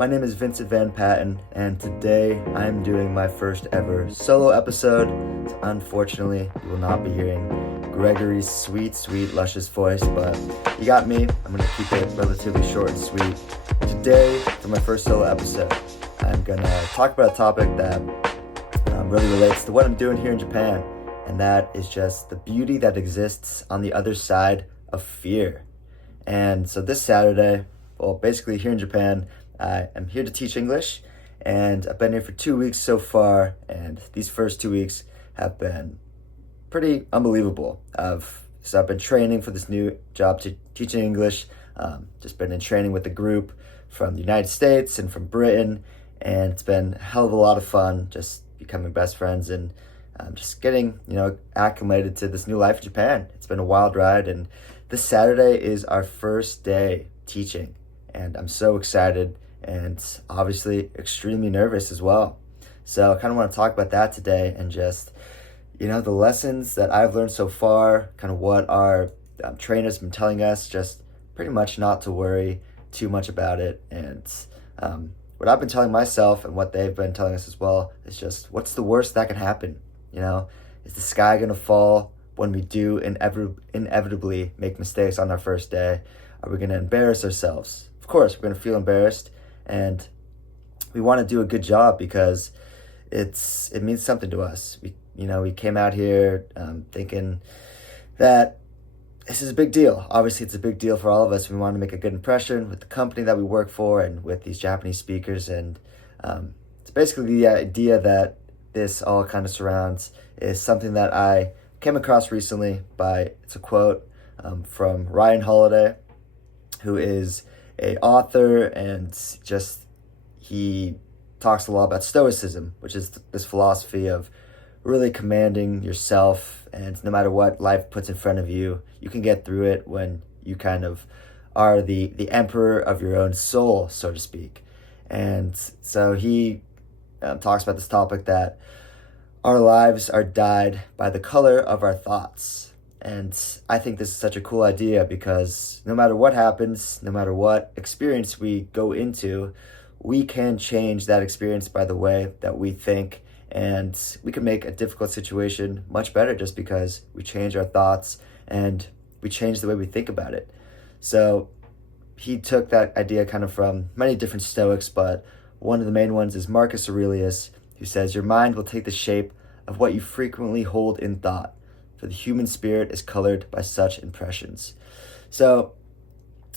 My name is Vincent Van Patten, and today I am doing my first ever solo episode. So unfortunately, you will not be hearing Gregory's sweet, luscious voice, but you got me. I'm going to keep it relatively short and sweet. Today, for my first solo episode, I'm going to talk about a topic that really relates to what I'm doing here in Japan, and that is just the beauty that exists on the other side of fear. And so this Saturday, well, basically here in Japan, I am here to teach English, and I've been here for 2 weeks so far, and these first 2 weeks have been pretty unbelievable. I've been training for this new job to teaching English, just been in training with a group from the United States and from Britain, and it's been a hell of a lot of fun, just becoming best friends and just getting, acclimated to this new life in Japan. It's been a wild ride, and this Saturday is our first day teaching, and I'm so excited and obviously extremely nervous as well. So I kind of want to talk about that today and just, the lessons that I've learned so far, kind of what our trainers have been telling us, just pretty much not to worry too much about it. And what I've been telling myself and what they've been telling us as well is just, what's the worst that can happen? Is the sky going to fall when we do inevitably make mistakes on our first day? Are we going to embarrass ourselves? Of course, we're going to feel embarrassed, and we want to do a good job because it means something to us. We came out here thinking that this is a big deal. Obviously, it's a big deal for all of us. We want to make a good impression with the company that we work for and with these Japanese speakers. And it's basically the idea that this all kind of surrounds is something that I came across recently it's a quote from Ryan Holiday, who is a author, and he talks a lot about stoicism, which is this philosophy of really commanding yourself, and no matter what life puts in front of you, you can get through it when you kind of are the emperor of your own soul, so to speak. And so he talks about this topic that our lives are dyed by the color of our thoughts. And I think this is such a cool idea because no matter what happens, no matter what experience we go into, we can change that experience by the way that we think, and we can make a difficult situation much better just because we change our thoughts and we change the way we think about it. So he took that idea kind of from many different Stoics, but one of the main ones is Marcus Aurelius, who says, "Your mind will take the shape of what you frequently hold in thought, for the human spirit is colored by such impressions." So,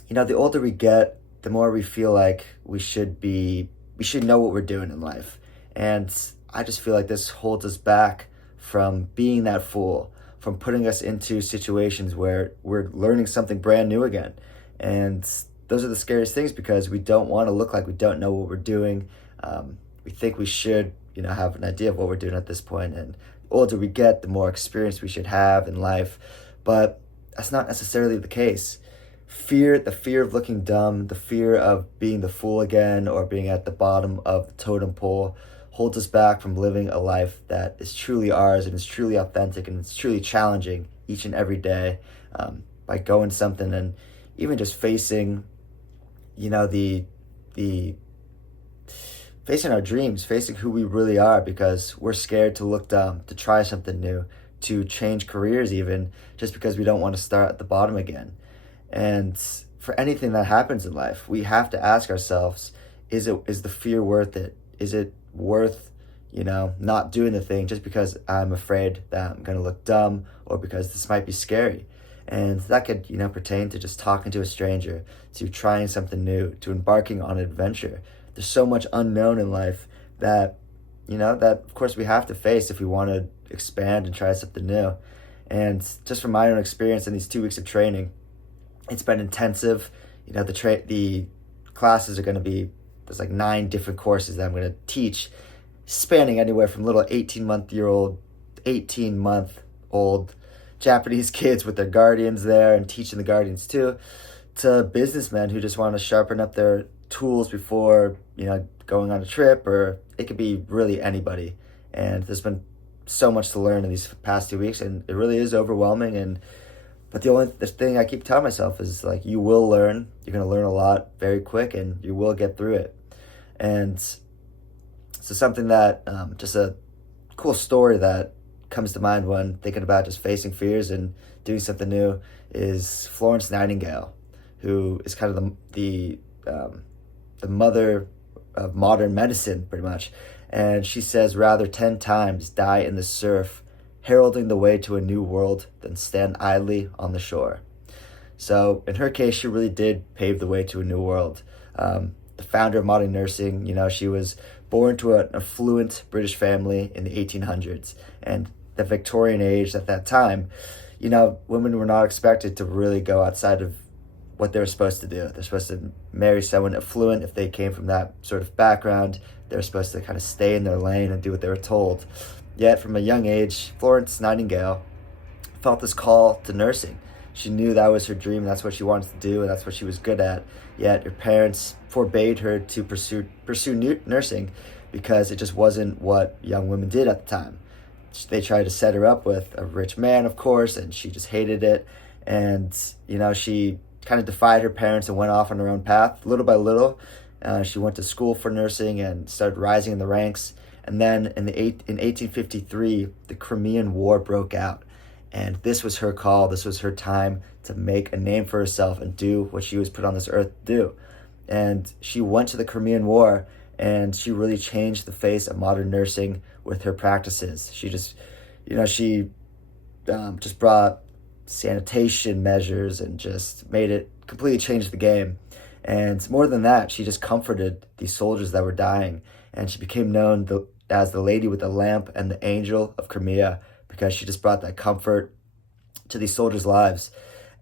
the older we get, the more we feel like we should know what we're doing in life. And I just feel like this holds us back from being that fool, from putting us into situations where we're learning something brand new again. And those are the scariest things because we don't want to look like we don't know what we're doing. We think we should, have an idea of what we're doing at this point. And the older we get, the more experience we should have in life. But that's not necessarily the case. The fear of looking dumb, the fear of being the fool again or being at the bottom of the totem pole holds us back from living a life that is truly ours and is truly authentic and it's truly challenging each and every day, by going something and even just facing, facing our dreams, facing who we really are, because we're scared to look dumb, to try something new, to change careers even, just because we don't want to start at the bottom again. And for anything that happens in life, we have to ask ourselves, is the fear worth it? Is it worth, not doing the thing just because I'm afraid that I'm going to look dumb or because this might be scary? And that could, pertain to just talking to a stranger, to trying something new, to embarking on an adventure. There's so much unknown in life that, that of course we have to face if we want to expand and try something new. And just from my own experience in these 2 weeks of training, it's been intensive. The classes are going to be, there's like 9 different courses that I'm going to teach, spanning anywhere from little 18-month-old Japanese kids with their guardians there and teaching the guardians too, to businessmen who just want to sharpen up their tools before, going on a trip, or it could be really anybody. And there's been so much to learn in these past 2 weeks, and it really is overwhelming. But the thing I keep telling myself is, like, you will learn. You're going to learn a lot very quick, and you will get through it. And so something that, just a cool story that comes to mind when thinking about just facing fears and doing something new is Florence Nightingale, who is kind of the mother of modern medicine, pretty much. And she says, rather 10 times die in the surf, heralding the way to a new world, than stand idly on the shore. So in her case, she really did pave the way to a new world. The founder of modern nursing, she was born to an affluent British family in the 1800s. And the Victorian age at that time, women were not expected to really go outside of what they were supposed to do. They're supposed to marry someone affluent if they came from that sort of background. They were supposed to kind of stay in their lane and do what they were told. Yet from a young age, Florence Nightingale felt this call to nursing. She knew that was her dream, that's what she wanted to do, and that's what she was good at. Yet her parents forbade her to pursue nursing because it just wasn't what young women did at the time. They tried to set her up with a rich man, of course, and she just hated it. And, she kind of defied her parents and went off on her own path, little by little. She went to school for nursing and started rising in the ranks. And then in 1853, the Crimean War broke out. And this was her call. This was her time to make a name for herself and do what she was put on this earth to do. And she went to the Crimean War, and she really changed the face of modern nursing with her practices. She just, she just brought sanitation measures and just made it completely change the game. And more than that, she just comforted these soldiers that were dying. And she became known as the lady with the lamp and the angel of Crimea, because she just brought that comfort to these soldiers' lives.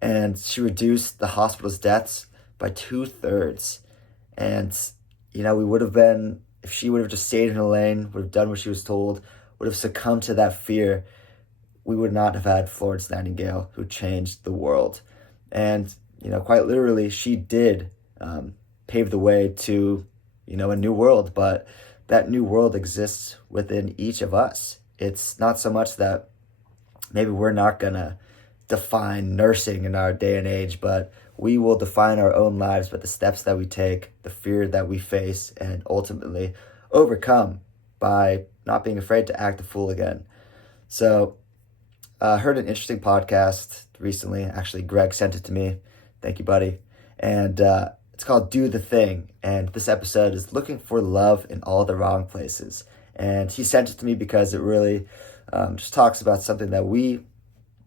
And she reduced the hospital's deaths by 2/3. And, we would have been, if she would have just stayed in her lane, would have done what she was told, would have succumbed to that fear, we would not have had Florence Nightingale, who changed the world. And, quite literally, she did pave the way to, a new world. But that new world exists within each of us. It's not so much that maybe we're not going to define nursing in our day and age, but we will define our own lives by the steps that we take, the fear that we face, and ultimately overcome by not being afraid to act a fool again. So I heard an interesting podcast recently. Actually, Greg sent it to me. Thank you, buddy. And it's called Do the Thing. And this episode is looking for love in all the wrong places. And he sent it to me because it really just talks about something that we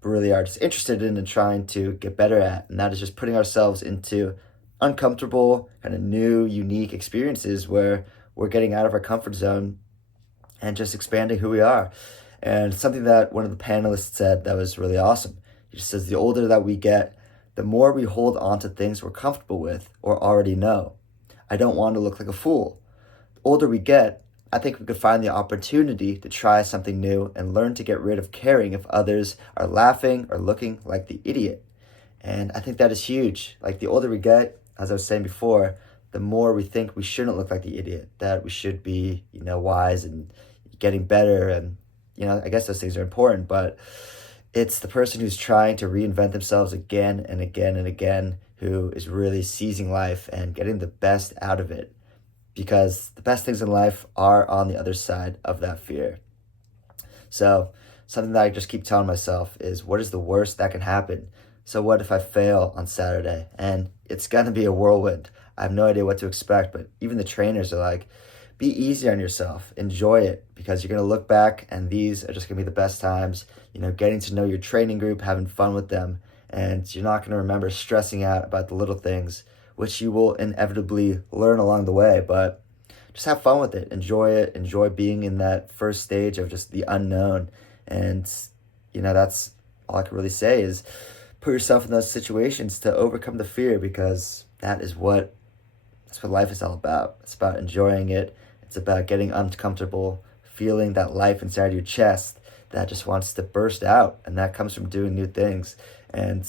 really are just interested in and trying to get better at. And that is just putting ourselves into uncomfortable, kind of new, unique experiences where we're getting out of our comfort zone and just expanding who we are. And something that one of the panelists said that was really awesome. He just says, the older that we get, the more we hold on to things we're comfortable with or already know. I don't want to look like a fool. The older we get, I think we could find the opportunity to try something new and learn to get rid of caring if others are laughing or looking like the idiot. And I think that is huge. Like, the older we get, as I was saying before, the more we think we shouldn't look like the idiot, that we should be, wise and getting better. And, I guess those things are important, but it's the person who's trying to reinvent themselves again and again and again who is really seizing life and getting the best out of it. Because the best things in life are on the other side of that fear. So something that I just keep telling myself is, what is the worst that can happen? So what if I fail on Saturday? And it's going to be a whirlwind. I have no idea what to expect, but even the trainers are like, be easy on yourself. Enjoy it, because you're going to look back and these are just going to be the best times, getting to know your training group, having fun with them. And you're not going to remember stressing out about the little things, which you will inevitably learn along the way. But just have fun with it. Enjoy it. Enjoy being in that first stage of just the unknown. And, that's all I can really say is put yourself in those situations to overcome the fear, because that's what life is all about. It's about enjoying it. It's about getting uncomfortable, feeling that life inside your chest that just wants to burst out. And that comes from doing new things and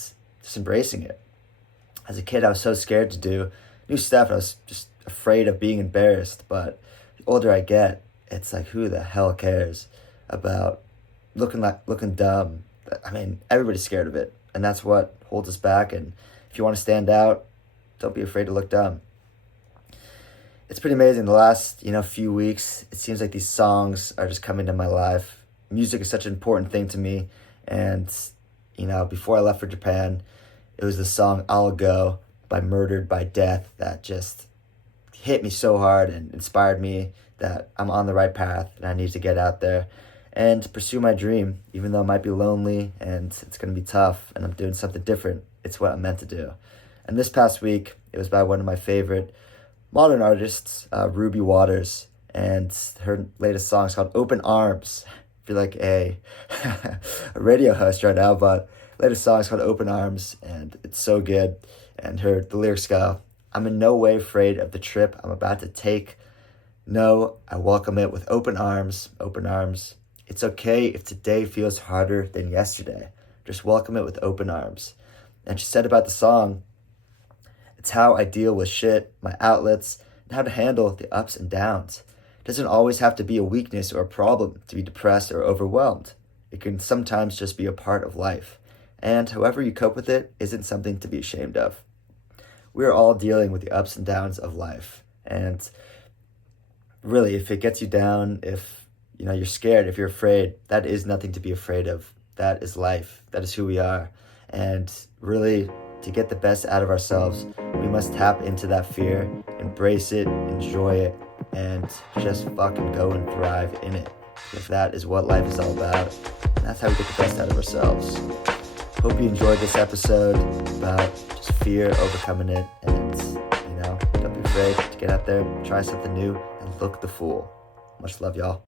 just embracing it. As a kid, I was so scared to do new stuff. I was just afraid of being embarrassed. But the older I get, it's like, who the hell cares about looking dumb? I mean, everybody's scared of it. And that's what holds us back. And if you want to stand out, don't be afraid to look dumb. It's pretty amazing. The last, few weeks, it seems like these songs are just coming to my life. Music is such an important thing to me. And, before I left for Japan, it was the song I'll Go by Murdered by Death that just hit me so hard and inspired me that I'm on the right path and I need to get out there and pursue my dream, even though it might be lonely and it's going to be tough and I'm doing something different. It's what I'm meant to do. And this past week, it was by one of my favorite modern artists, Ruby Waters, and her latest song is called Open Arms. I feel like a radio host right now, but latest song is called Open Arms, and it's so good. And the lyrics go, I'm in no way afraid of the trip I'm about to take. No, I welcome it with open arms, open arms. It's okay if today feels harder than yesterday. Just welcome it with open arms. And she said about the song, it's how I deal with shit, my outlets, and how to handle the ups and downs. It doesn't always have to be a weakness or a problem to be depressed or overwhelmed. It can sometimes just be a part of life. And however you cope with it isn't something to be ashamed of. We are all dealing with the ups and downs of life. And really, if it gets you down, if you're scared, if you're afraid, that is nothing to be afraid of. That is life. That is who we are. And really, to get the best out of ourselves, we must tap into that fear, embrace it, enjoy it, and just fucking go and thrive in it. If that is what life is all about, that's how we get the best out of ourselves. Hope you enjoyed this episode about just fear, overcoming it, and, don't be afraid to get out there, try something new, and look the fool. Much love, y'all.